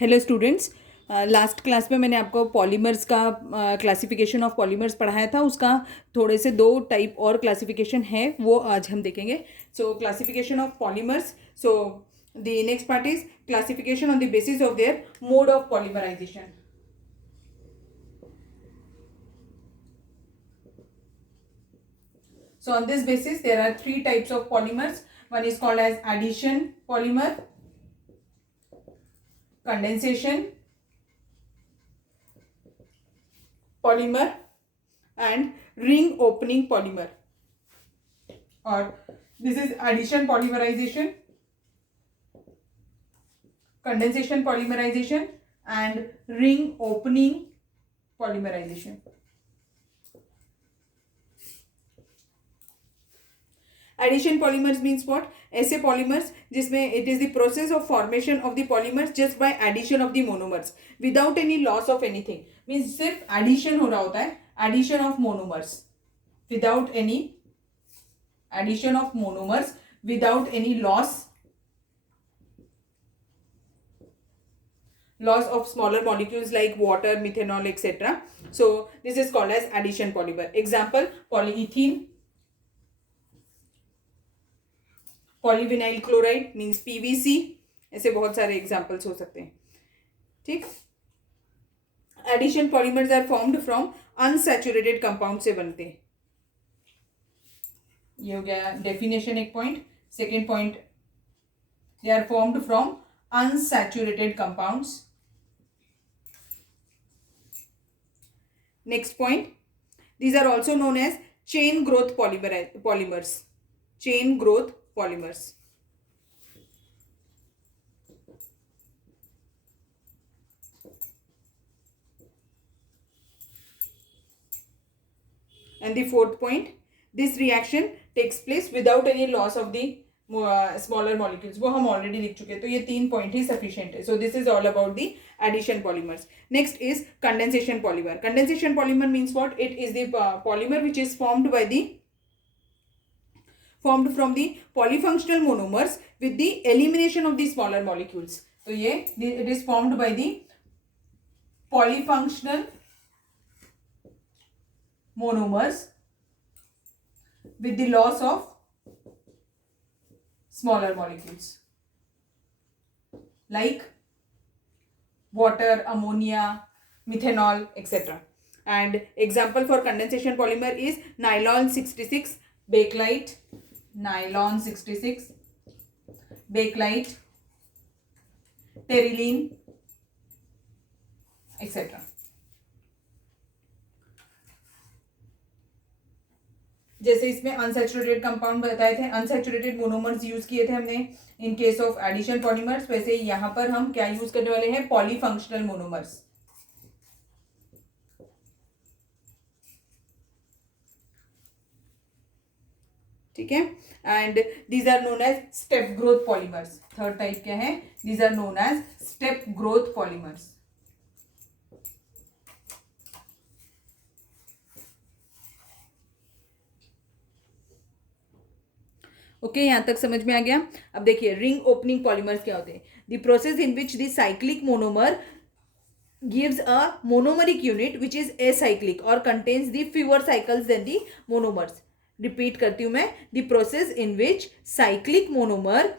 Hello students, last class में मैंने आपको पॉलीमर्स का क्लासिफिकेशन ऑफ पॉलीमर्स पढ़ाया था। उसका थोड़े से दो टाइप और क्लासिफिकेशन है, वो आज हम देखेंगे। So classification of polymers. So the next part is classification on the basis of their mode of polymerization. So on this basis there are three types of polymers. One is called as addition polymer, condensation polymer and ring opening polymer. Or this is addition polymerization, condensation polymerization and ring opening polymerization. Addition polymers means what? ऐसे पॉलीमर्स जिसमें it is the process of formation of the polymers just by addition of the monomers without any loss of anything. Means सिर्फ addition हो रहा होता है, addition of monomers without any addition of monomers without any loss of smaller molecules like water, methanol, etc. So this is called as addition polymer. Example: polyethylene, polyvinyl chloride means PVC. ऐसे बहुत सारे examples हो सकते हैं। ठीक, addition polymers are formed from unsaturated compound से बनते हैं। ये हो गया डेफिनेशन एक point. Second point, they are formed from unsaturated compounds. Next point, these are also known as chain growth polymers. Chain growth polymers. And the fourth point, this reaction takes place without any loss of the smaller molecules. वो हम already लिख चुके हैं, तो ये तीन point ही sufficient है. So this is all about the addition polymers. Next is condensation polymer. Condensation polymer means what? It is the polymer which is formed from the polyfunctional monomers with the elimination of the smaller molecules. तो ये it is formed by the polyfunctional monomers with the loss of smaller molecules like water, ammonia, methanol, etc. And example for condensation polymer is nylon 66, bakelite, nylon 66, bakelite, terylene, etc. जैसे इसमें unsaturated compound बताए थे, unsaturated monomers use किए थे हमने in case of addition polymers, वैसे यहाँ पर हम क्या यूज करने वाले हैं? Polyfunctional monomers. ठीक है, and these are known as step growth polymers. Third type क्या है? These are known as step growth polymers. Okay, यहां तक समझ में आ गया। अब देखिए रिंग ओपनिंग पॉलीमर्स क्या होते हैं? The process in which the cyclic monomer gives a monomeric unit which is acyclic or contains the fewer cycles than the monomers. Repeat करती हूं मैं, the process in which cyclic monomer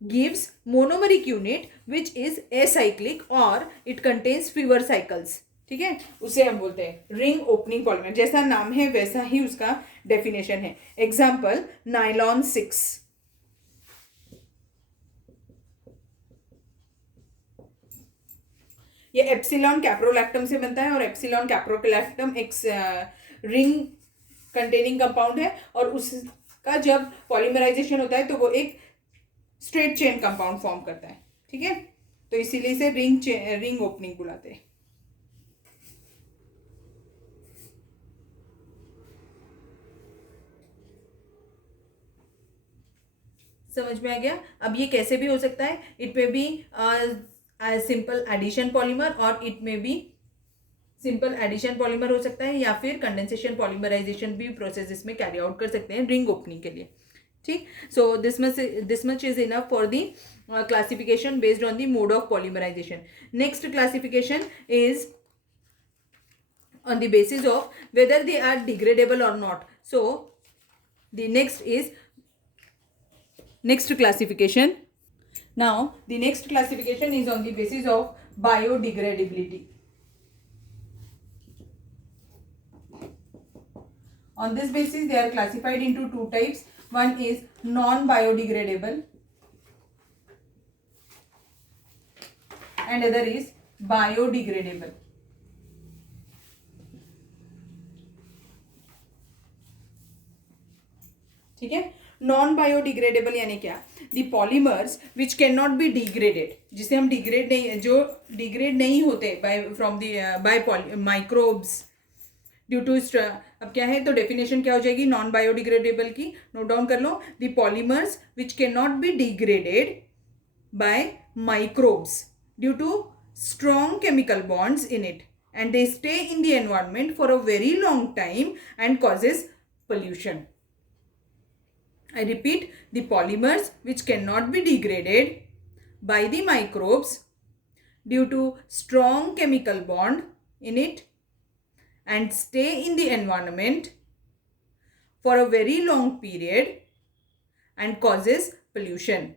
gives monomeric unit which is acyclic और it contains fewer cycles. ठीक है, उसे हम बोलते हैं रिंग ओपनिंग पॉलीमर। जैसा नाम है वैसा ही उसका डेफिनेशन है। एग्जाम्पल नाइलॉन 6, ये एप्सिलॉन कैप्रोलैक्टम से बनता है और एप्सिलॉन कैप्रोलैक्टम एक रिंग कंटेनिंग कंपाउंड है और उसका जब पॉलीमराइजेशन होता है तो वो एक स्ट्रेट चेन कंपाउंड फॉर्म करता है। ठीक है, तो इसीलिए इसे रिंग ओपनिंग बुलाते हैं। समझ में आ गया? अब ये कैसे भी हो सकता है, it may be simple addition polymer और it may be simple addition polymer हो सकता है, या फिर कंडेंसेशन पॉलीमराइजेशन भी प्रोसेस इसमें कैरी आउट कर सकते हैं रिंग ओपनिंग के लिए। ठीक, so this much is enough for the classification based on the mode of polymerization. Next classification is on the basis of whether they are degradable or not. So the next is next classification. Now the next classification is on the basis of biodegradability. On this basis, they are classified into two types. One is non-biodegradable and other is biodegradable. ठीक है. Non biodegradable यानी क्या? The polymers which can not be degraded, जिसे हम degrade नहीं, जो degrade नहीं होते by from the by microbes due to अब क्या है, तो डेफिनेशन क्या हो जाएगी नॉन बायोडिग्रेडेबल की, नोट डाउन कर लो. The polymers which can not be degraded by microbes due to strong chemical bonds in it and they stay in the environment for a very long time and causes pollution. I repeat, the polymers which cannot be degraded by the microbes due to strong chemical bond in it and stay in the environment for a very long period and causes pollution.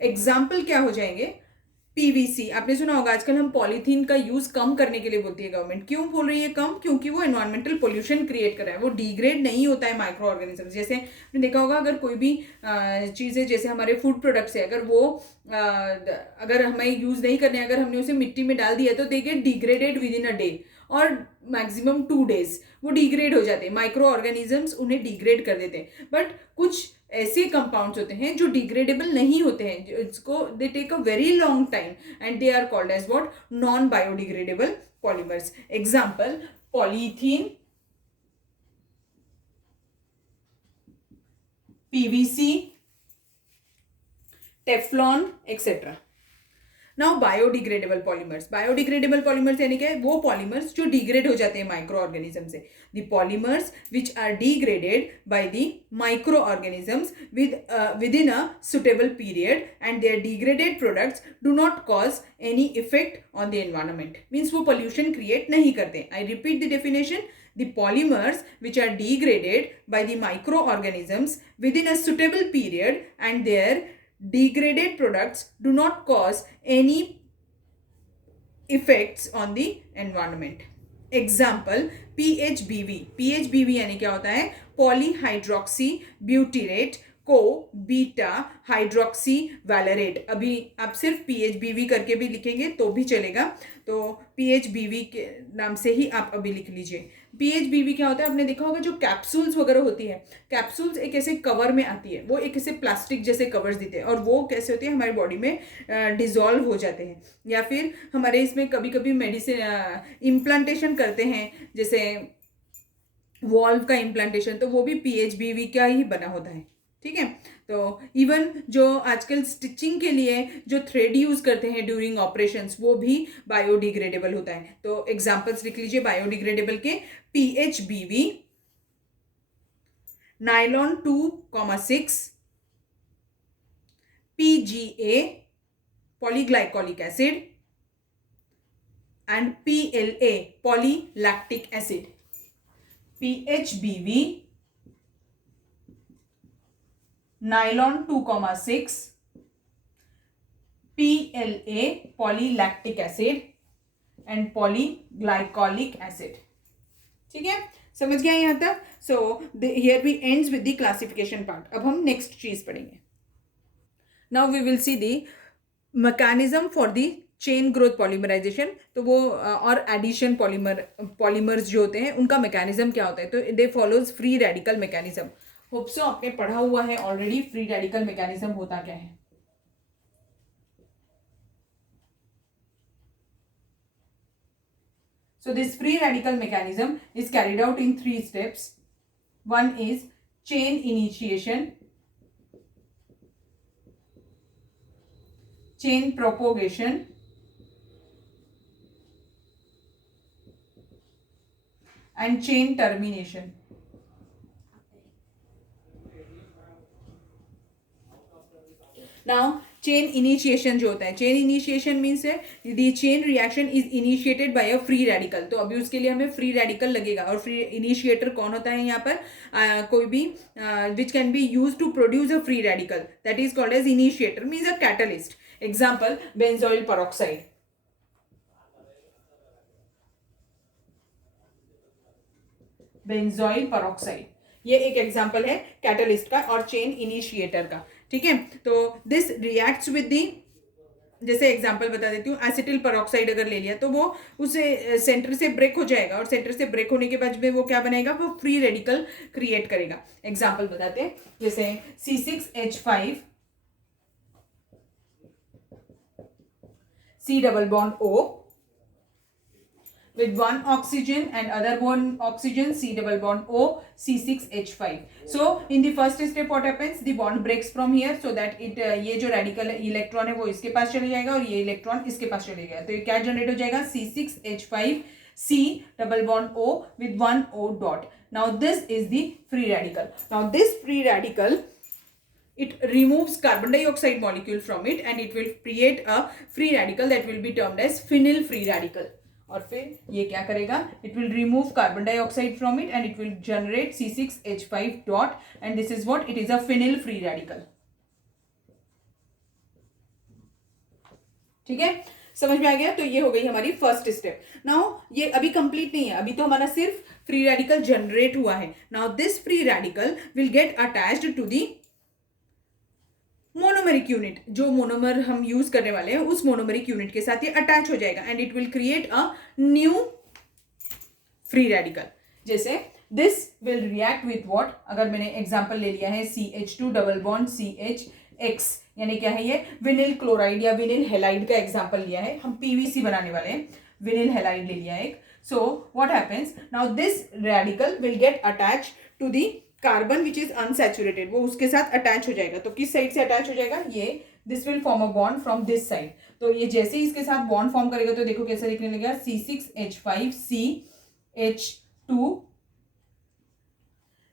Example क्या हो जाएंगे? PVC. आपने सुना होगा आजकल हम polythene का use कम करने के लिए बोलती है गवर्नमेंट. क्यों बोल रही है कम? क्योंकि वो एनवायरमेंटल पोल्यूशन क्रिएट कर रहा है, वो डिग्रेड नहीं होता है माइक्रो ऑर्गेनिज्म. जैसे आपने देखा होगा अगर कोई भी चीज़ें जैसे हमारे फूड प्रोडक्ट्स है, अगर वो अगर हमें यूज नहीं करने, अगर हमने उसे मिट्टी में डाल दिया तो they get degraded with in a day और मैक्सिमम 2 days वो डिग्रेड हो जाते हैं. माइक्रो ऑर्गेनिजम्स उन्हें डिग्रेड कर देते हैं. बट कुछ ऐसे कंपाउंड्स होते हैं जो डिग्रेडेबल नहीं होते हैं, इसको they take a very long time and they are called as what? Non biodegradable polymers. Example polythene, PVC, Teflon etcetera. Now biodegradable polymers. Biodegradable polymers यानी क्या है? वो पॉलीमर्स जो डिग्रेड हो जाते हैं माइक्रो ऑर्गेनिज्म से. The polymers which are degraded by the micro organisms within a suitable period and their degraded products do not cause any effect on the environment. Means वो pollution create नहीं करते. I repeat the definition. The polymers which are degraded by the microorganisms within a suitable period and their degraded products do not cause any effects on the environment. Example PHBV. PHBV यानी क्या होता है? Polyhydroxy ब्यूटीरेट को beta hydroxy valerate. अभी आप सिर्फ PHBV करके भी लिखेंगे तो भी चलेगा, तो PHBV के नाम से ही आप अभी लिख लीजिए. PHBV क्या होता है? आपने देखा होगा जो कैप्सूल्स वगैरह होती है, कैप्सूल्स एक ऐसे कवर में आती है, वो एक ऐसे प्लास्टिक जैसे कवर्स देते हैं और वो कैसे होते हैं हमारी बॉडी में डिजॉल्व हो जाते हैं. या फिर हमारे इसमें कभी कभी मेडिसिन इम्प्लांटेशन करते हैं, जैसे वॉल्व का इम्प्लांटेशन, तो वो भी PHBV का ही बना होता है. ठीक है. तो इवन जो आजकल स्टिचिंग के लिए जो थ्रेड यूज करते हैं ड्यूरिंग ऑपरेशंस, वो भी बायोडिग्रेडेबल होता है. तो एग्जांपल्स लिख लीजिए बायोडिग्रेडेबल के. PHBV, nylon 2,6, PGA, polyglycolic acid, and PLA, polylactic acid. PHBV, nylon 2,6, PLA, polylactic acid and polyglycolic acid. ठीक है, समझ गया यहाँ तक? So here we ends with the classification part. अब हम नेक्स्ट चीज पढ़ेंगे. Now we will see the mechanism for the chain growth polymerization. तो वो और एडिशन पॉलीमर्स जो होते हैं उनका मैकेनिज्म क्या होता है? तो they follows free radical mechanism. Hope so आपने पढ़ा हुआ है ऑलरेडी फ्री रेडिकल मैकेनिज्म होता क्या है. So this free radical mechanism is carried out in 3 steps. One is chain initiation, chain propagation, and chain termination. Now chain initiation जो होता है, चेन इनिशिएशन मीन्स है the chain reaction is initiated by a free radical. तो अभी उसके लिए हमें free radical लगेगा, और फ्री इनिशिएटर कौन होता है यहाँ पर, कोई भी which can be use to produce a free radical, that is called as initiator means a catalyst. Example benzoyl peroxide, benzoyl peroxide ये एक एग्जाम्पल है कैटलिस्ट का और चेन इनिशिएटर का। ठीक है, तो दिस रिएक्ट्स विद दी, जैसे एग्जांपल बता देती हूँ, एसिटिल पेरोक्साइड अगर ले लिया तो वो उसे सेंटर से ब्रेक हो जाएगा, और सेंटर से ब्रेक होने के बाद में वो क्या बनाएगा, वो फ्री रेडिकल क्रिएट करेगा। एग्जांपल बताते हैं, जैसे C6H5 C double bond O with one oxygen and other one oxygen, C double bond O, C6H5. So in the first step what happens, the bond breaks from here so that it ये जो radical electron है वो इसके पास चले जाएगा और ये electron इसके पास चले जाएगा, तो ये क्या जनरेट हो जाएगा, C6H5 C double bond O with one O dot. Now this is the free radical. Now this free radical, it removes carbon dioxide molecule from it and it will create a free radical that will be termed as phenyl free radical. और फिर ये क्या करेगा, it will remove carbon dioxide from it and it will generate C6H5 dot, and this is what, it is a phenyl free radical. ठीक है, समझ में आ गया। तो ये हो गई हमारी फर्स्ट स्टेप। नाउ ये अभी कंप्लीट नहीं है, अभी तो हमारा सिर्फ फ्री रेडिकल जनरेट हुआ है। Now this free radical will get attached to the monomeric unit, जो मोनोमर हम यूज करने वाले हैं उस मोनोमेरिक यूनिट के साथ ये अटैच हो जाएगा and it will create a new free radical. जैसे this will react with what, अगर मैंने एग्जांपल ले लिया है CH2 डबल बॉन्ड CHX, यानी क्या है ये, विनिल क्लोराइड या विनिल हेलाइड का एग्जांपल लिया है, हम PVC बनाने वाले हैं, विनिल हेलाइड ले लिया एक। So what happens, now this radical will get attach to the carbon which is unsaturated, वो उसके साथ अटैच हो जाएगा। तो किस साइड से अटैच हो जाएगा, ये this will form a bond from this side. तो ये जैसे ही इसके साथ बॉन्ड फॉर्म करेगा तो देखो कैसा दिखने लगेगा, C6H5 CH2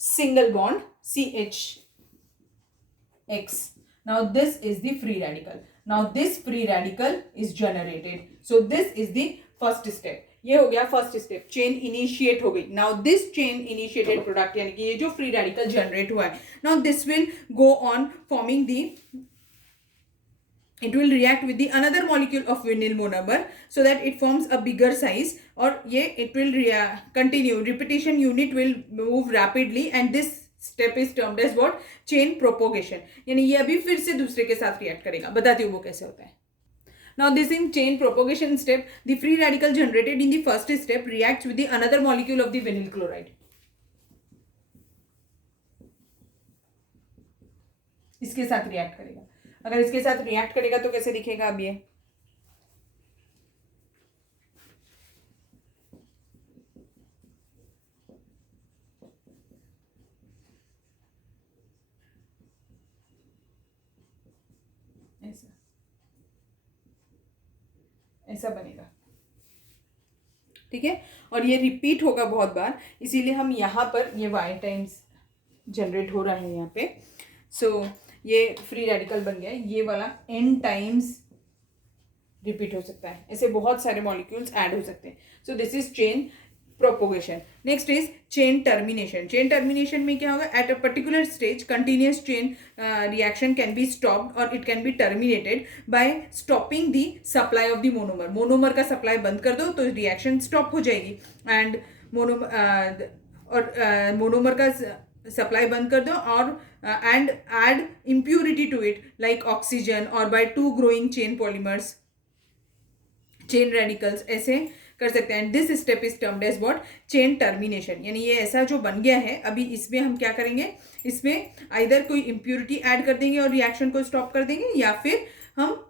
single bond CHX. Now this is the free radical. Now this free radical is generated. So this is the first step. ये हो गया फर्स्ट स्टेप, चेन इनिशिएट हो गई। Now this chain initiated product, यानी कि ये जो free radical generate हुआ है, now this will go on forming the, it will react with the another molecule of vinyl monomer so that it forms a bigger size, और ये it will continue, repetition unit will move rapidly and this step is termed as what, chain propagation, यानी ये अभी फिर से दूसरे के साथ रिएक्ट करेगा। बताती हूँ वो कैसे होता है। Now this in chain propagation step, the free radical generated in the first step reacts with the another molecule of the vinyl chloride. इसके साथ रिएक्ट करेगा। अगर इसके साथ रिएक्ट करेगा तो कैसे दिखेगा अब ये, ऐसा ऐसा बनेगा। ठीक है, और ये रिपीट होगा बहुत बार, इसीलिए हम यहाँ पर ये y टाइम्स जनरेट हो रहा है यहाँ पे। सो ये फ्री रेडिकल बन गया, ये वाला n टाइम्स रिपीट हो सकता है, ऐसे बहुत सारे मॉलिक्यूल्स ऐड हो सकते हैं। So this is chain propagation. Next is chain termination. Chain termination में क्या होगा, at a particular stage continuous chain reaction can be stopped और it can be terminated by stopping the supply of the monomer. Monomer का supply बंद कर दो तो reaction stop हो जाएगी, एंड मोनोमर का सप्लाई बंद कर दो और and add impurity to it like oxygen, और by to growing chain polymers, chain radicals, ऐसे कर सकते हैं। This step is termed as what, chain termination. यानी ये ऐसा जो बन गया है, अभी इसमें हम क्या करेंगे, इसमें आइदर कोई इम्प्यूरिटी ऐड कर देंगे और रिएक्शन को स्टॉप कर देंगे, या फिर हम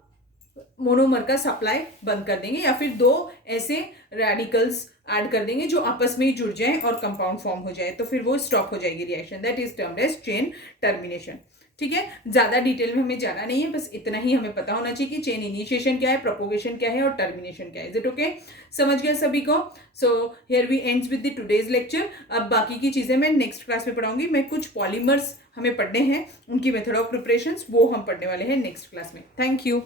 मोनोमर का सप्लाई बंद कर देंगे, या फिर दो ऐसे रेडिकल्स ऐड कर देंगे जो आपस में ही जुड़ जाए और कंपाउंड फॉर्म हो जाए, तो फिर वो स्टॉप हो जाएगी reaction. That is termed as chain termination. ठीक है, ज़्यादा डिटेल में हमें जाना नहीं है, बस इतना ही हमें पता होना चाहिए कि चेन इनिशिएशन क्या है, प्रोपोगेशन क्या है और टर्मिनेशन क्या है। Is it okay? समझ गया सभी को? So here we ends with the today's lecture. अब बाकी की चीज़ें मैं नेक्स्ट क्लास में पढ़ाऊंगी। मैं कुछ पॉलीमर्स हमें पढ़ने हैं, उनकी मेथड ऑफ प्रिपरेशन वो हम पढ़ने वाले हैं नेक्स्ट क्लास में। Thank you.